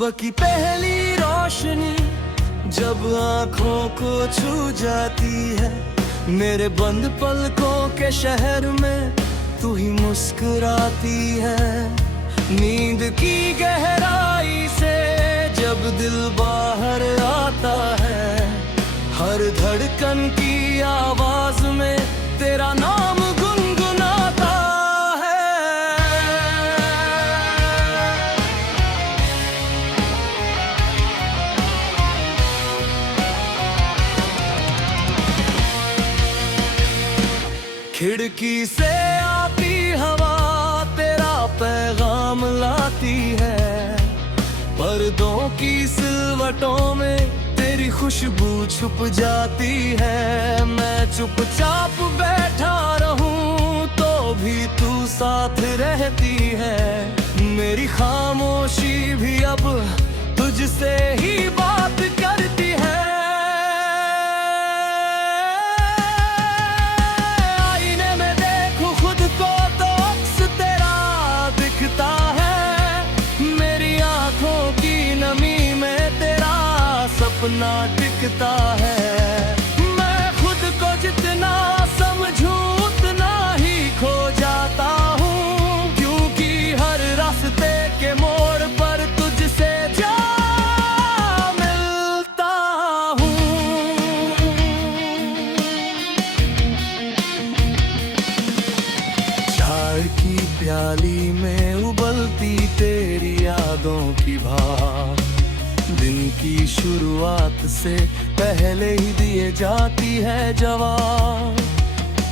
सुबह की पहली रोशनी जब आंखों को छू जाती है, मेरे बंद पलकों के शहर में तू ही मुस्कुराती है। नींद की गहराई से जब दिल बाहर आता है, हर धड़कन की आवाज में तेरा नाम गुनगुनाता है। खिड़की से आती हवा तेरा पैगाम लाती है, पर्दों की सिलवटों में तेरी खुशबू छुप जाती है। मैं चुपचाप बैठा रहूं तो भी तू साथ रहती है, मेरी खामोशी भी अब तुझसे ही बात करती है। आईने में देखूं खुद को तो अक्स तेरा दिखता है, मेरी आंखों की नमी में तेरा सपना टिकता है। मैं खुद को जितना समझूं उतना ही खो जाता हूँ, क्योंकि हर रास्ते के मोड़ पर तुझसे जा मिलता हूँ। चाय की प्याली में उबलती तेरी यादों की भाप, दिन की शुरुआत से पहले ही दिए जाती है जवाब।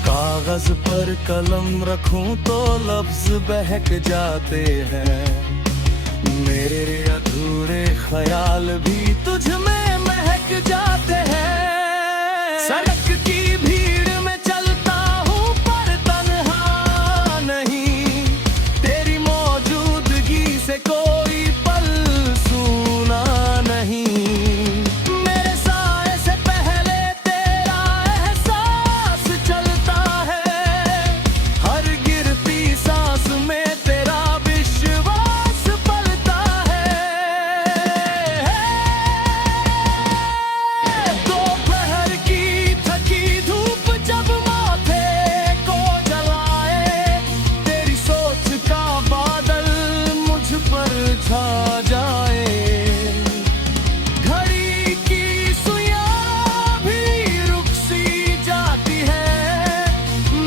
कागज पर कलम रखूं तो लफ्ज बहक जाते हैं, मेरे अधूरे ख्याल भी तुझ में महक जाते हैं। सड़क की भीड़ में चलता हूँ पर तन्हा नहीं, तेरी मौजूदगी से कोई पल सूना नहीं। मेरे साए से पहले तेरा एहसास चलता है, हर गिरती सांस में तेरा विश्वास पलता है। दोपहर की थकी धूप जब माथे को जलाए, तेरी सोच का बादल मुझ पर छा जाए। घड़ी की सुइयां भी रुक सी जाती है,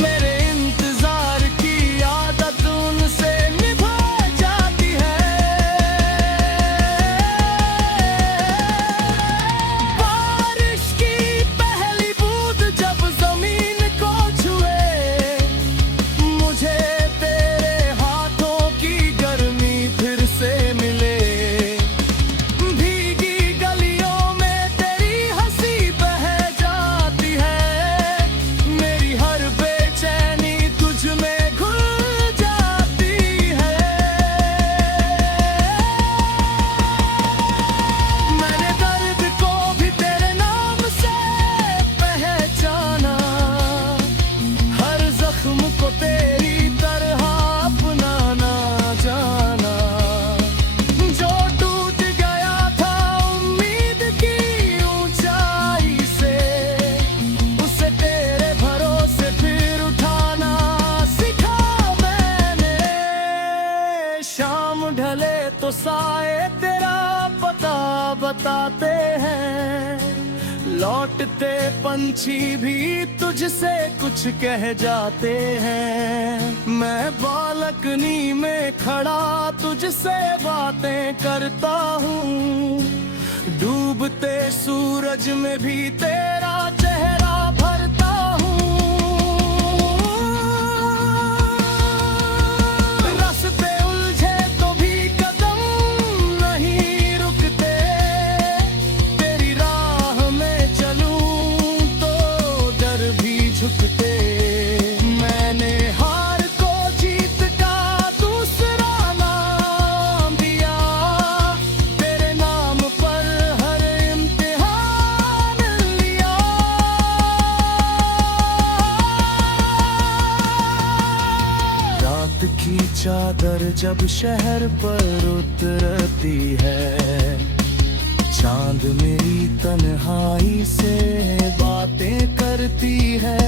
मेरे इंतजार की आदत उनसे निभा जाती है। बारिश की पहली बूंद जब जमीन को छुए, मुझे तेरे हाथों की गर्मी फिर से मिले। भीगी गलियों में तेरी हंसी बह जाती है, मेरी हर बेचैनी तुझ में घुल जाती है। मैंने दर्द को भी तेरे नाम से पहचाना, हर जख्म को तेरी तरह अपनाना जाना। जो टूट गया था उम्मीद की ऊंचाई से, उसे तेरे भरोसे फिर उठाना सीखा मैंने। शाम ढले तो साए तेरा पता बताते हैं, लौटते पंछी भी तुझसे कुछ कह जाते हैं। मैं बालकनी में खड़ा तुझसे बातें करता हूँ, डूबते सूरज में भी तेरा चेहरा भरता हूँ। रास्ते उलझे तो भी कदम नहीं रुकते, तेरी राह में चलूं तो डर भी झुकते। मैंने हार को जीत का दूसरा नाम दिया, तेरे नाम पर हर इम्तिहान लिया। चादर जब शहर पर उतरती है, चांद मेरी तन्हाई से बातें करती है।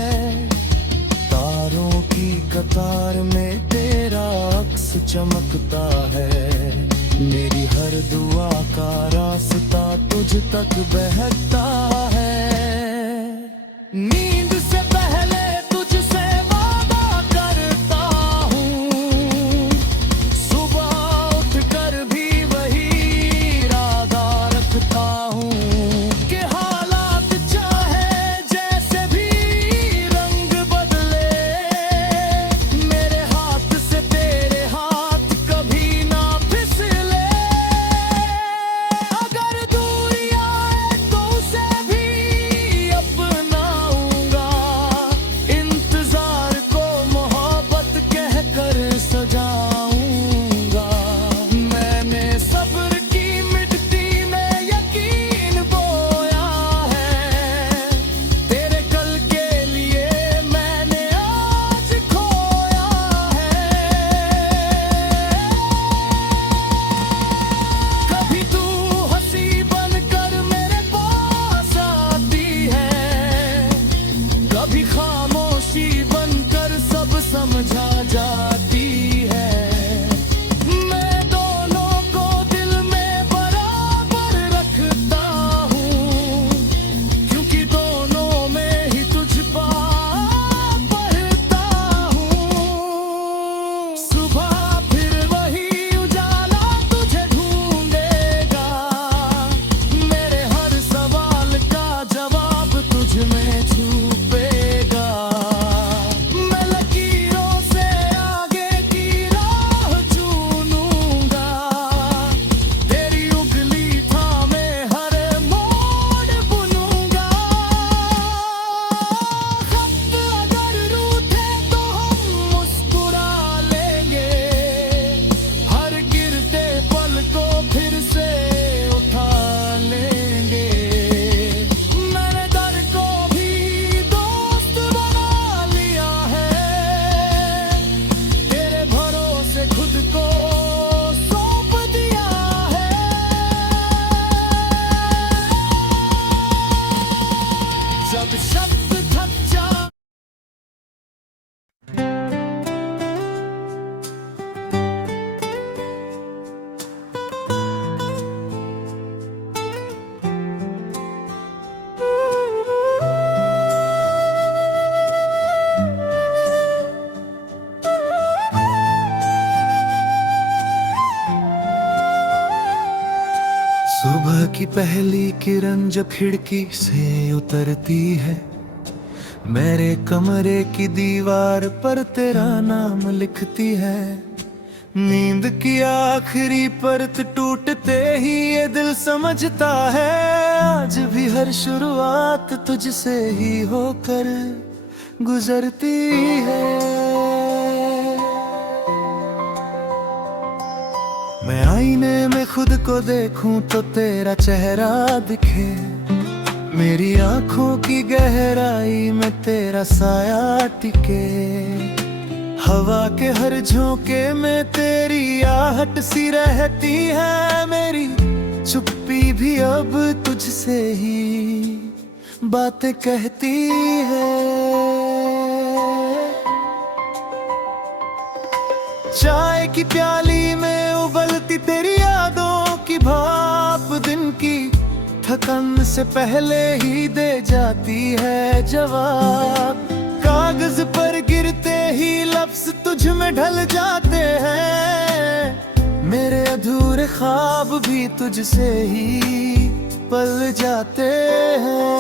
तारों की कतार में तेरा अक्स चमकता है, मेरी हर दुआ का रास्ता तुझ तक बहता है। नींद से पहले तुझसे वादा करता हूँ, सुबह उठकर भी वही इरादा रखता हूँ कि हालात चाहे जैसे भी रंग बदले, मेरे हाथ से तेरे हाथ कभी ना फिसले। अगर दूरी आए तो उसे भी अपनाऊंगा, इंतजार को मोहब्बत कहकर सजाऊंगा। मैंने सब्र की मिट्टी में यकीन बोया है, तेरे कल के लिए मैंने आज खोया है। कभी तू हंसी बनकर मेरे पास आती है, कभी खामोशी बनकर सब समझा जाती है। मैं दोनों को दिल में बराबर रखता हूँ, क्योंकि दोनों में ही तुझ पार पढ़ता हूँ। सुबह फिर वही उजाला तुझे ढूंढेगा, मेरे हर सवाल का जवाब तुझ में छुपेगा। मैं लकीरों से आगे की राह चुनूंगा, तेरी उंगली थामे हर मोड़ बुनूंगा। खत अगर रूठे तो हम मुस्कुरा लेंगे, हर गिरते पल को फिर से उठा लेंगे। मैंने दर को भी दोस्त बना लिया है, तेरे भरोसे खुद को सौंप दिया है। जब शब्द थक जा सुबह की पहली किरण जब खिड़की से उतरती है, मेरे कमरे की दीवार पर तेरा नाम लिखती है। नींद की आखिरी परत टूटते ही ये दिल समझता है, आज भी हर शुरुआत तुझसे ही होकर गुजरती है। मैं आईने में खुद को देखूं तो तेरा चेहरा दिखे, मेरी आंखों की गहराई में तेरा साया टिके। हवा के हर झोंके में तेरी आहट सी रहती है, मेरी चुप्पी भी अब तुझसे ही बातें कहती है। चाय की प्याली में उबलती तेरी यादों की भाप दिन की थकन से पहले ही दे जाती है जवाब। कागज पर गिरते ही लफ्ज तुझ में ढल जाते हैं, मेरे अधूरे ख्वाब भी तुझसे ही पल जाते हैं।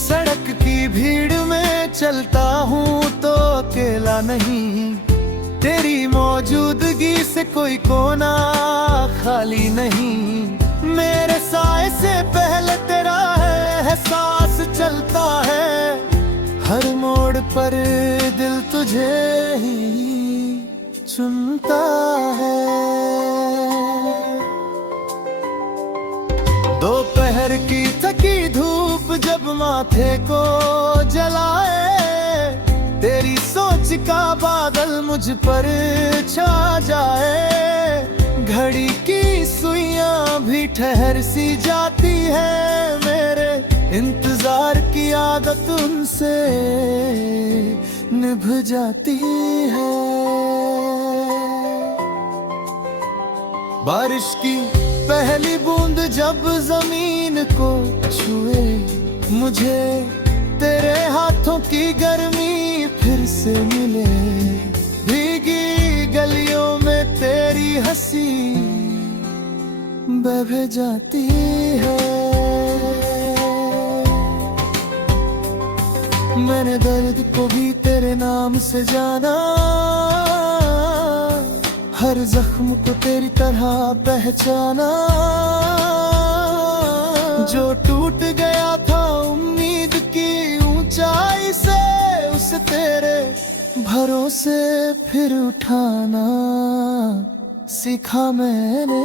सड़क की भीड़ में चलता हूँ तो अकेला नहीं, तेरी मौजूदगी से कोई कोना खाली नहीं। मेरे साए से पहले तेरा एहसास चलता है, हर मोड़ पर दिल तुझे ही चुनता है। दोपहर की थकी धूप जब माथे को जलाए, बीच का बादल मुझ पर छा जाए, घड़ी की सुइयां भी ठहर सी जाती है, मेरे इंतजार की आदत उनसे निभ जाती है। बारिश की पहली बूंद जब जमीन को छुए, मुझे तेरे हाथों की गर्मी फिर से मिले, भीगी गलियों में तेरी हंसी बह जाती है। मैंने दर्द को भी तेरे नाम से जाना, हर जख्म को तेरी तरह पहचाना, जो टूट गया था उम्मीद की ऊंचाई से, उसे तेरे भरोसे फिर उठाना सीखा मैंने।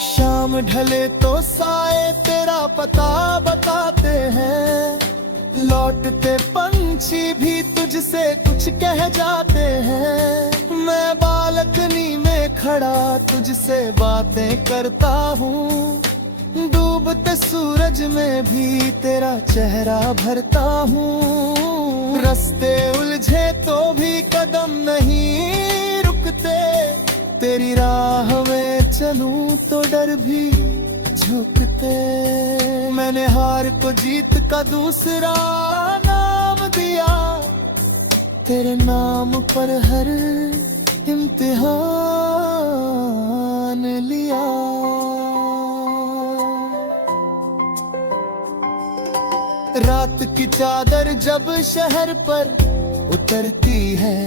शाम ढले तो साए तेरा पता बताते हैं, लौटते पंछी भी तुझसे कुछ कह जाते हैं। मैं बालकनी में खड़ा तुझसे बातें करता हूँ, डूबते सूरज में भी तेरा चेहरा भरता हूँ। रास्ते उलझे तो भी कदम नहीं रुकते, तेरी राह में चलूं तो डर भी झुकते। मैंने हार को जीत का दूसरा नाम दिया, तेरे नाम पर हर इम्तिहान लिया। रात की चादर जब शहर पर उतरती है,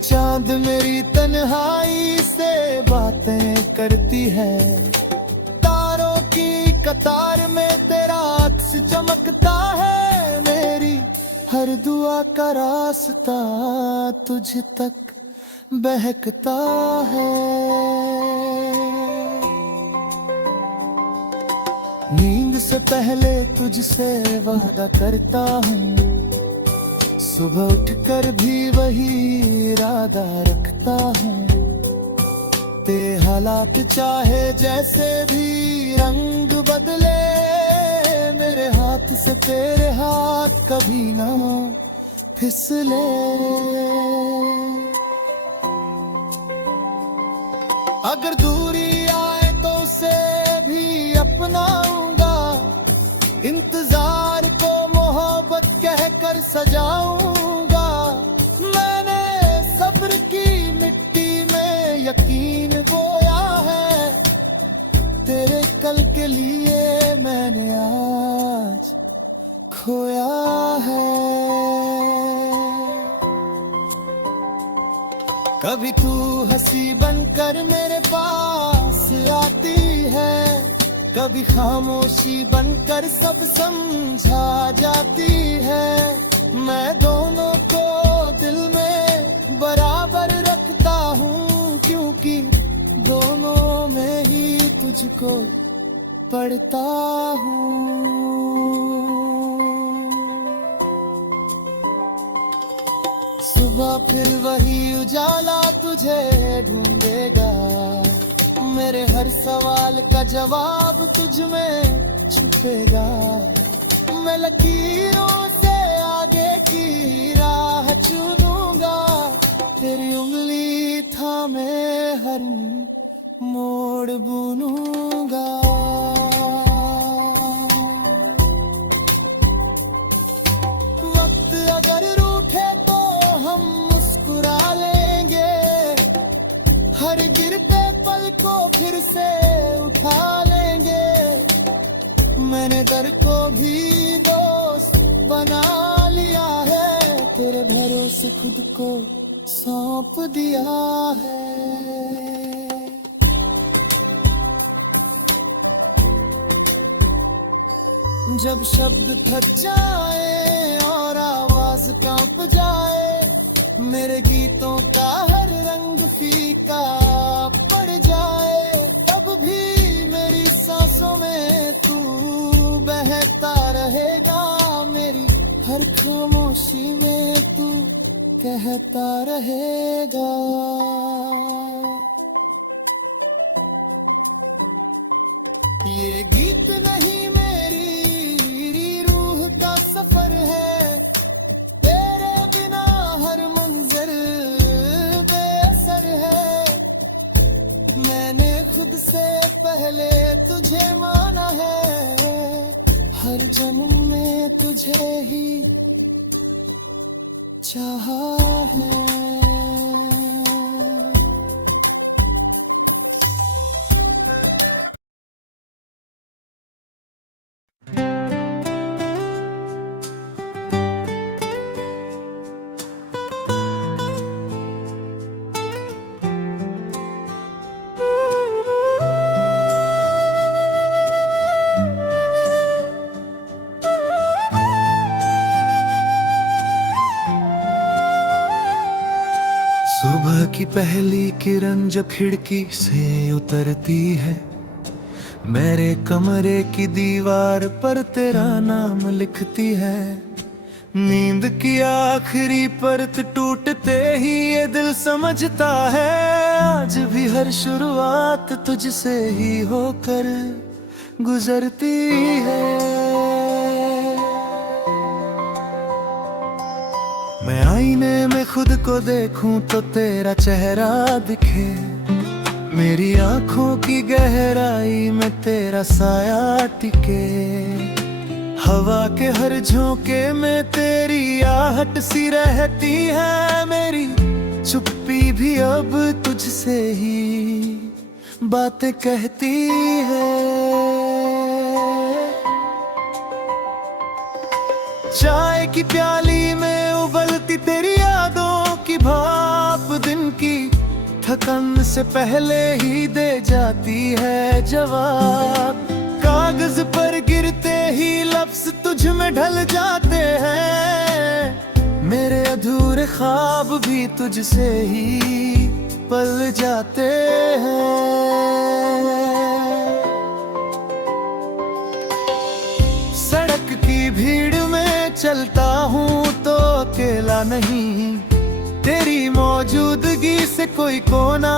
चांद मेरी तन्हाई से बातें करती है। तारों की कतार में तेरा अक्स चमकता है, मेरी हर दुआ का रास्ता तुझ तक बहकता है। नींद से पहले तुझसे वादा करता हूँ, सुबह उठकर भी वही इरादा रखता हूँ। तेरे हालात चाहे जैसे भी रंग बदले, मेरे हाथ से तेरे हाथ कभी ना फिसले। अगर दूरी आए तो उसे भी अपनाऊंगा, इंतजार को मोहब्बत कहकर सजाऊंगा। मैंने सब्र की मिट्टी में यकीन बोया है, तेरे कल के लिए मैंने आज खोया है। कभी तू हंसी बनकर मेरे पास आती है, कभी खामोशी बनकर सब समझा जाती है। मैं दोनों को दिल में बराबर रखता हूँ, क्योंकि दोनों में ही तुझको पढ़ता हूँ। सुबह फिर वही उजाला तुझे ढूंढेगा, मेरे हर सवाल का जवाब तुझ में छुपेगा। मैं लकीरों से आगे की राह चुनूंगा, तेरी उंगली थामे हर मोड़ बुनूंगा। वक्त अगर रूठे तो हम मुस्कुरा लेंगे, हर गिरते पल को फिर से उठा लेंगे। मैंने दर को भी दोस्त बना लिया है, तेरे भरोसे खुद को सौंप दिया है। जब शब्द थक जाए और आवाज कांप जाए, मेरे गीतों का हर रंग फीका पड़ जाए, तब भी मेरी सांसों में तू बहता रहेगा। हर खामोशी में तू कहता रहेगा। ये गीत नहीं मेरी रूह का सफर है, तेरे बिना हर मंजर बेअसर है। मैंने खुद से पहले तुझे माना है, हर जन्म में तुझे ही चाहा है। सुबह की पहली किरण जब खिड़की से उतरती है, मेरे कमरे की दीवार पर तेरा नाम लिखती है। नींद की आखिरी परत टूटते ही ये दिल समझता है, आज भी हर शुरुआत तुझसे ही होकर गुजरती है। मैं आईने में खुद को देखूं तो तेरा चेहरा दिखे, मेरी आंखों की गहराई में तेरा साया टिके। हवा के हर झोंके में तेरी आहट सी रहती है, मेरी चुप्पी भी अब तुझसे ही बातें कहती है। चाय की प्याली में उबलती तेरी यादों की भाप, दिन की थकन से पहले ही दे जाती है जवाब। कागज पर गिरते ही लफ्ज तुझ में ढल जाते हैं, मेरे अधूरे ख्वाब भी तुझसे ही पल जाते हैं। सड़क की भीड़ में चलता हूँ तो अकेला नहीं, तेरी मौजूदगी से कोई कोना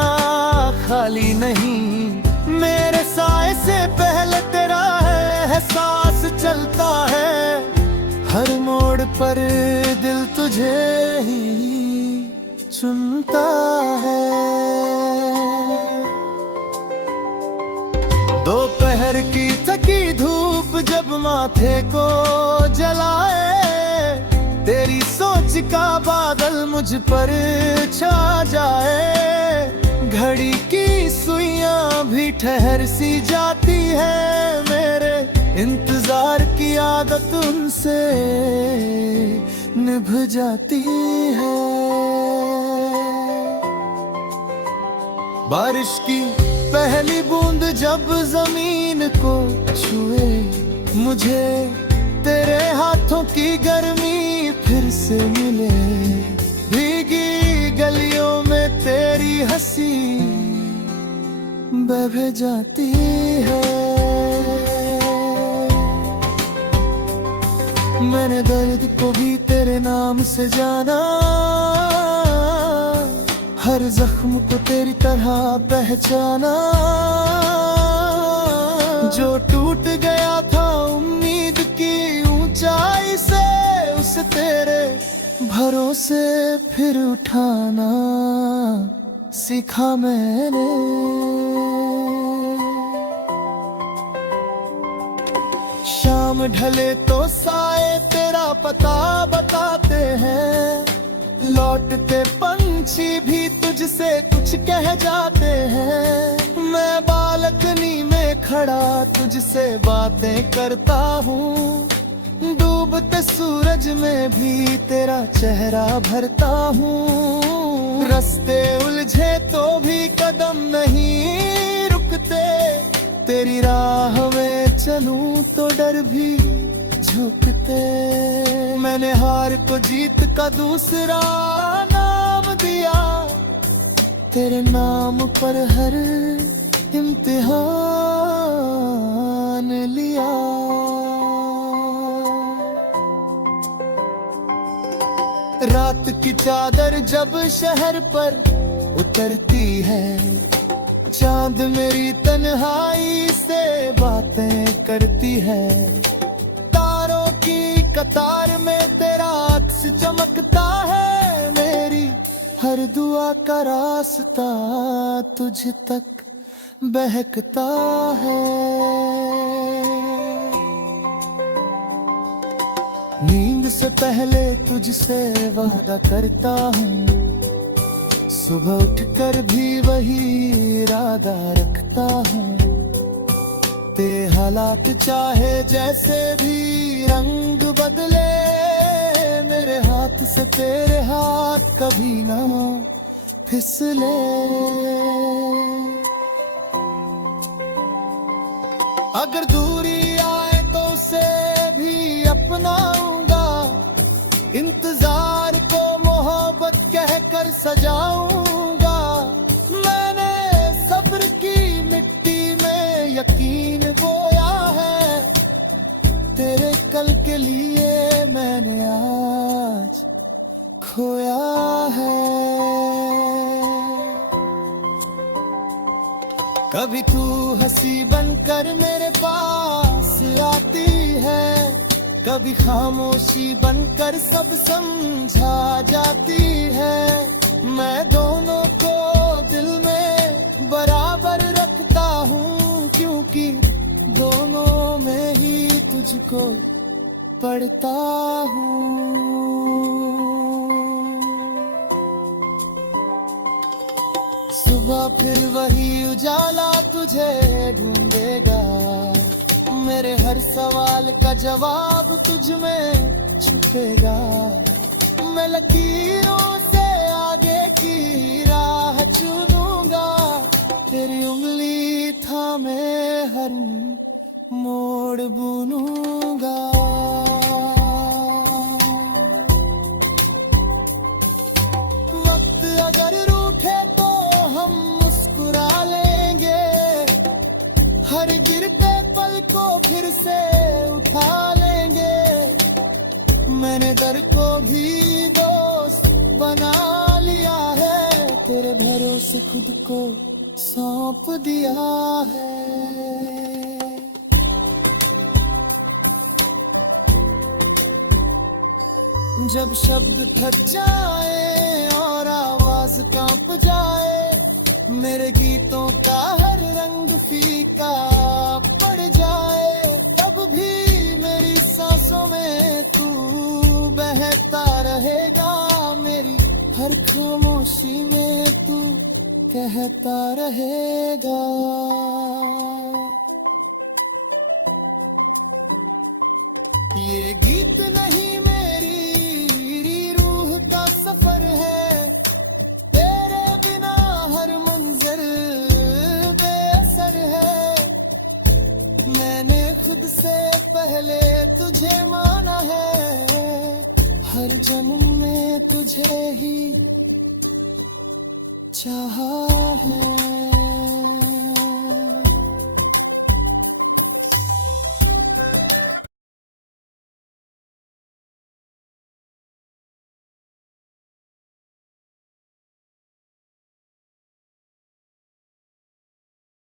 खाली नहीं। मेरे साए से पहले तेरा एहसास चलता है, हर मोड़ पर दिल तुझे ही चुनता है। दोपहर की थकी धूप जब माथे को जलाए, तेरी सोच का बादल मुझ पर छा जाए। घड़ी की सुइयां भी ठहर सी जाती है, मेरे इंतजार की आदत उनसे निभ जाती है। बारिश की पहली बूंद जब जमीन को छुए, मुझे तेरे हाथों की गर्मी फिर से मिले। भीगी गलियों में तेरी हंसी बह जाती है। मैंने दर्द को भी तेरे नाम से जाना, हर जख्म को तेरी तरह पहचाना। जो टूट गया था उम्मीद की ऊंचाई से, उसे तेरे भरोसे फिर उठाना सीखा मैंने। शाम ढले तो साए तेरा पता बताते हैं, लौटते पंछी भी तुझसे कुछ कह जाते हैं। मैं बालकनी में खड़ा तुझसे बातें करता हूँ, डूबते सूरज में भी तेरा चेहरा भरता हूँ। रास्ते उलझे तो भी कदम नहीं रुकते, तेरी राह में चलूं तो डर भी झुकते। मैंने हार को जीत का दूसरा नाम दिया, तेरे नाम पर हर इम्तिहान लिया। रात की चादर जब शहर पर उतरती है, चांद मेरी तन्हाई से बातें करती है। तारों की कतार में तेरा अक्स चमकता है, मेरी हर दुआ का रास्ता तुझ तक बहकता है। नींद से पहले तुझसे वादा करता हूँ, सुबह उठकर भी वही इरादा रखता हूँ। तेरे हालात चाहे जैसे भी रंग बदले, मेरे हाथ से तेरे हाथ कभी ना फिसले। अगर दूरी आए तो उसे भी अपनाऊंगा, इंतजार को मोहब्बत कहकर सजाऊंगा। मैंने सब्र की मिट्टी में यकीन बोया है, तेरे कल के लिए मैंने आज खोया है। कभी तू हंसी बनकर मेरे पास आती है, कभी खामोशी बनकर सब समझा जाती है। मैं दोनों को दिल में बराबर रखता हूँ, क्योंकि दोनों में ही तुझको पढ़ता हूँ। सुबह फिर वही उजाला तुझे ढूंढेगा, मेरे हर सवाल का जवाब तुझ में छुपेगा। मैं लकीरों से आगे की राह चुनूंगा, तेरी उंगली थामे हर मोड़ बुनूंगा। वक्त अगर रूठे तो हम मुस्कुरा लेंगे, हर गिरते पल को फिर से उठा लेंगे। मैंने दर को भी दोस्त बना लिया है, तेरे भरोसे खुद को सौंप दिया है। जब शब्द थक जाए और आवाज कांप जाए, मेरे गीतों का हर रंग फीका पड़ जाए, तब भी मेरी सांसों में तू बहता रहेगा। मेरी हर खामोशी में तू कहता रहेगा। ये गीत नहीं मेरी रूह का सफर है, तेरे बिना हर मंजर बेअसर है। मैंने खुद से पहले तुझे माना है, हर जन्म में तुझे ही चाहा है।